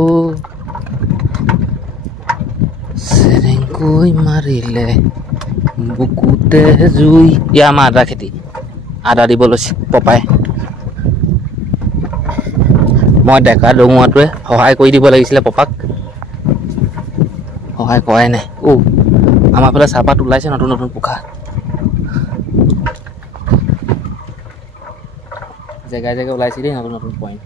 ও সেৰেংকৈ মাৰিলে বুকুতে জুই ইয়া আমাৰ আদা খেতি আদা দিব লৈছে পপাই মই ডেকা ডঙুৱাটোৱে সহায় কৰি দিব লাগিছিলে পপাক সহায় কৰাই নাই আমাৰ ফালে চাহপাত ওলাইছে নতুন নতুন পোখা জেগাই জেগাই ওলাইছে দেই নতুন নতুন পইণ্ট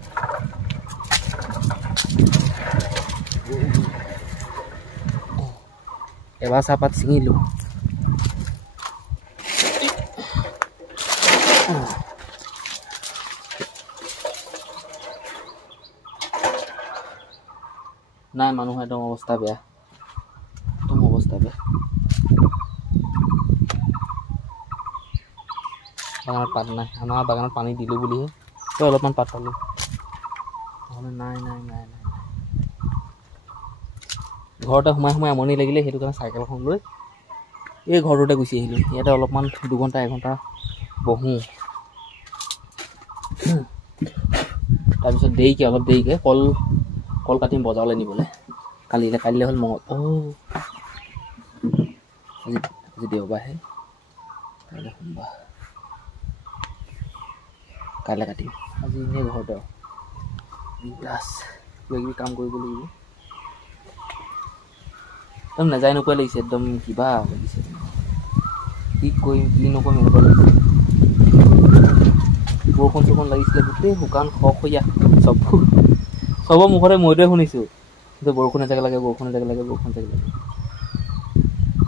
এবাৰ চাহপাত ছিঙিলোঁ নাই মানুহ একদম অৱস্থা বেয়া বাগানত পাত নাই আমাৰ বাগানত পানী দিলোঁ বুলিহে তই অলপমান পাত পালোঁ নহ'লে নাই ঘৰতে সোমাই আমনি লাগিলে সেইটো কাৰণে চাইকেলখন লৈ এই ঘৰটোতে গুচি আহিলোঁ ইয়াতে অলপমান দুঘণ্টা এঘণ্টা বহোঁ তাৰপিছত অলপ দেৰিকৈ কল কাটিম বজাৰলৈ নিবলৈ কালিলৈ হ'ল আজি দেওবাৰহে কাইলৈ সোমবাৰ কাইলৈ কাটিম আজি এনেই ঘৰতে প্লাছ কিবাকিবি কাম কৰিব লাগিব একদম নাযায় নোপোৱা লাগিছে একদম কিবা লাগিছে কি কৰিম কি নকৰিম এনেকুৱা লাগিছে বৰষুণ চৰষুণ লাগিছিলে গোটেই শুকান খৰখৰীয়া চবৰ মুখতে মইটোৱে শুনিছোঁ কিন্তু বৰষুণ এজাক লাগে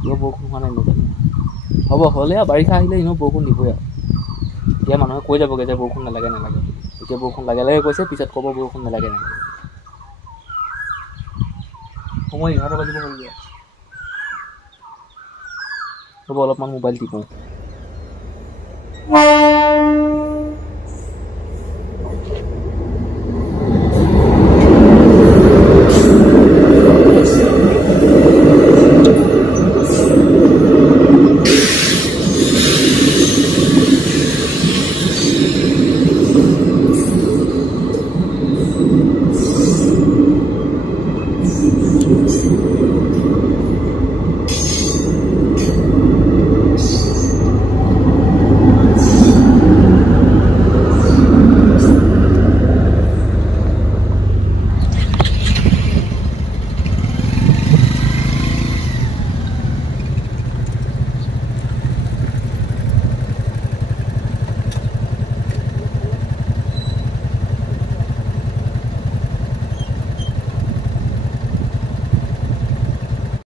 কিয় বৰষুণ হোৱা নাই নাজানো হ'ব হ'লে আৰু বাৰিষা আহিলে এনেও বৰষুণ দিবই আৰু এতিয়া মানুহে কৈ যাবগৈ যে বৰষুণ নালাগে এতিয়া বৰষুণ লাগে কৈছে পিছত ক'ব বৰষুণ নালাগে সময় 11 বাজিব হ'লগৈ হ'ব অলপমান মোবাইল টিপোঁ